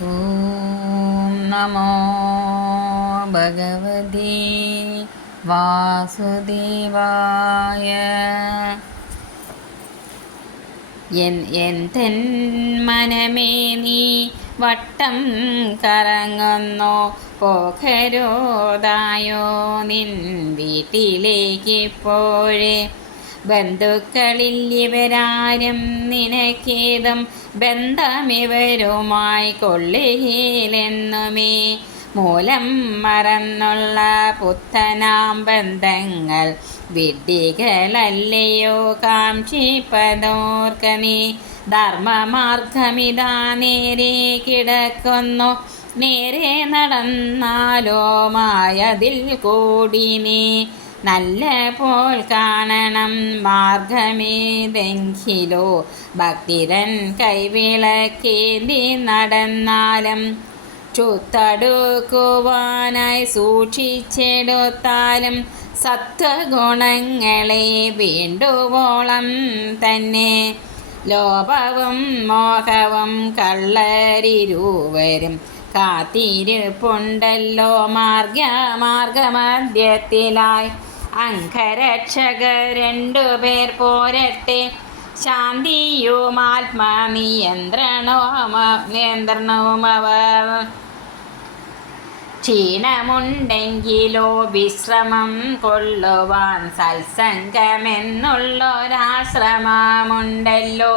ഓം നമോ ഭഗവതി വാസുദേവായ. എൻ മനമേ നീ വട്ടം കറങ്ങുന്നു, പോകരുതായോ നിൻ വീട്ടിലേക്കിപ്പോഴേ. ബന്ധുക്കളിൽ ഇവരാരും നിനക്കേതും ബന്ധമിവരുമായി കൊള്ളുകയിലെന്നുമേ. മൂലം മറന്നുള്ള പുത്തനാം ബന്ധങ്ങൾ വിഡ്ഢികളല്ലയോ കാക്ഷിപ്പതോർക്ക നീ. ധർമ്മമാർഗമിതാ നേരെ കിടക്കുന്നു, നേരെ നടന്നാലോ മായതിൽ കൂടി നീ. നല്ല പോൽ കാണണം മാർഗമേതെങ്കിലോ, ഭക്തിരൻ കൈവിളക്കേന്തി നടന്നാലും. ചുത്തടുക്കുവാനായി സൂക്ഷിച്ചെടുത്താലും സത്വഗുണങ്ങളെ വേണ്ടുവോളം തന്നെ. ലോഭവും മോഹവും കള്ളരിരുവരും കാത്തിരിപ്പുണ്ടല്ലോ മാർഗമധ്യത്തിലായി. അംഗരക്ഷകർ രണ്ടുപേർ പോരട്ടെ, ശാന്തിയും ആത്മനിയന്ത്രണവും അവർ. ക്ഷീണമുണ്ടെങ്കിലോ വിശ്രമം കൊള്ളുവാൻ സത്സംഗമെന്നുള്ളൊരാശ്രമമുണ്ടല്ലോ.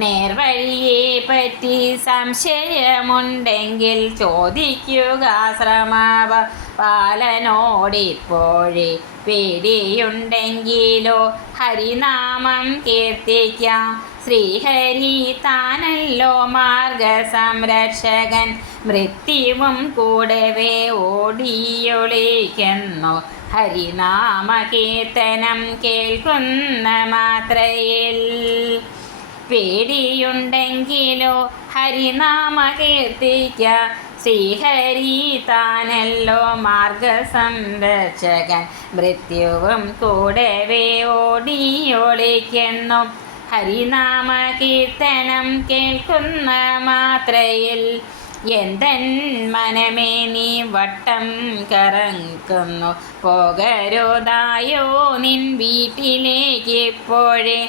നേർവഴിയെ പറ്റി സംശയമുണ്ടെങ്കിൽ ചോദിക്കുക ശ്രമപാലനോടിപ്പോഴേ. പേടിയുണ്ടെങ്കിലോ ഹരിനാമം കീർത്തിക്കാം, ശ്രീഹരി താനല്ലോ മാർഗസംരക്ഷകൻ. മൃത്യുവും കൂടവേ ഓടിയൊളിക്കുന്നു, ഹരിനാമ കീർത്തനം കേൾക്കുന്ന മാത്രയിൽ. പേടിയുണ്ടെങ്കിലോ ഹരിനാമ കീർത്തിക്ക, ശ്രീഹരി താനല്ലോ മാർഗസംരക്ഷകൻ. മൃത്യുവും കൂടവേ ഓടിയൊളിക്കുന്നു, ഹരിനാമ കീർത്തനം കേൾക്കുന്ന മാത്രയിൽ. എന്തൻ മനമേ നീ വട്ടം കറങ്ങുന്നു, പോകരുതായോ നിൻ വീട്ടിലേക്കിപ്പോഴേ.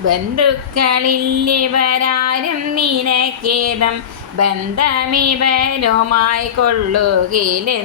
ബന്ധുക്കളില്ലിവരാരും നിനക്കേതും ബന്ധമിവരുമായി കൊള്ളുകിലെന്നുമേ.